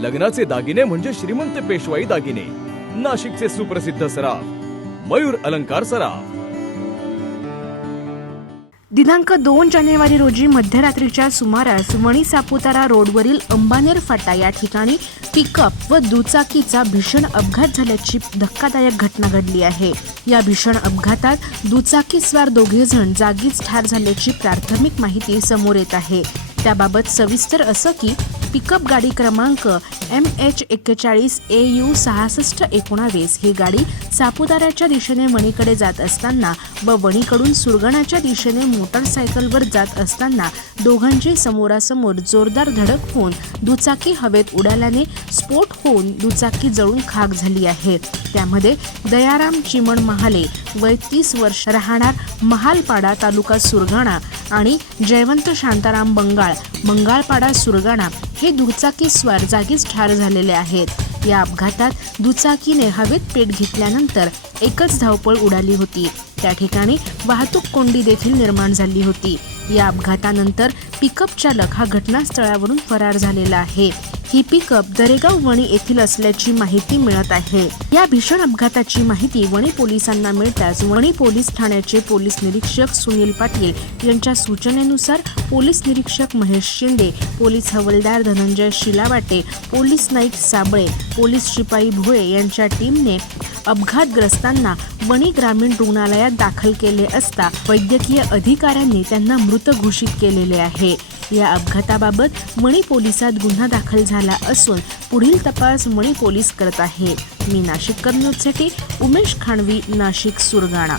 लग्नाचे दागिने म्हणजे श्रीमंत पेशवाई दागिने. नाशिकचे सुप्रसिद्ध सराफ मयूर अलंकार सराफ. दिनांक दोन जानेवारी रोजी मध्यरात्रीच्या सुमारास वणी सापुतारा रोडवरील अंबानेर फाटा या ठिकाणी पिकअप व दुचाकीचा भीषण अपघात झाल्याची धक्कादायक घटना घडली आहे. या भीषण अपघातात दुचाकीस्वार दोघे जण जागीच ठार झाल्याची प्राथमिक माहिती समोर येत आहे. त्याबाबत सविस्तर असं की पिकअप गाडी क्रमांक एम एच एक्केचाळीस ए यू सहासष्ट एकोणावीस. ही गाडी सापुताऱ्याच्या दिशेने वणीकडे जात असताना व वणीकडून सुरगणाच्या दिशेने मोटरसायकलवर जात असताना दोघांची समोरासमोर जोरदार धडक होऊन दुचाकी हवेत उडाल्याने स्फोट होऊन दुचाकी जळून खाक झाली आहे. त्यामध्ये दयाराम चिमण महाले वय तीस वर्ष राहणार महालपाडा तालुका सुरगाणा आणि जयवंत शांताराम बंगाळ बंगाळपाडा सुरगाणा हे दुचाकी स्वार जागीच ठार झालेले आहेत. या अपघातात दुचाकीने हवेत पेट घेतल्यानंतर एकच धावपळ उडाली होती. त्या ठिकाणी वाहतूक कोंडी देखील निर्माण झाली होती. या अपघातानंतर पिकअप चालक हा घटनास्थळावरून फरार झालेला आहे. ही पिकअप दरेगाव वणी येथील असल्याची माहिती मिळत आहे. या भीषण अपघाताची माहिती वणी पोलिसांना मिळताच वणी पोलीस ठाण्याचे पोलीस निरीक्षक सुनील पाटील यांच्या सूचनेनुसार पोलीस निरीक्षक महेश शिंदे पोलीस हवालदार धनंजय शिलावाटे पोलीस नाईक साबळे पोलीस शिपाई भोळे यांच्या टीमने अपघातग्रस्तांना वणी ग्रामीण रुग्णालयात दाखल केले असता वैद्यकीय अधिकाऱ्यांनी त्यांना मृत घोषित केलेले आहे. या अपघाताबाबत मणी पोलिसात गुन्हा दाखल झाला असून पुढील तपास मणी पोलीस करत आहे मी नाशिक न्यूजसाठी उमेश खानवी नाशिक सुरगाणा.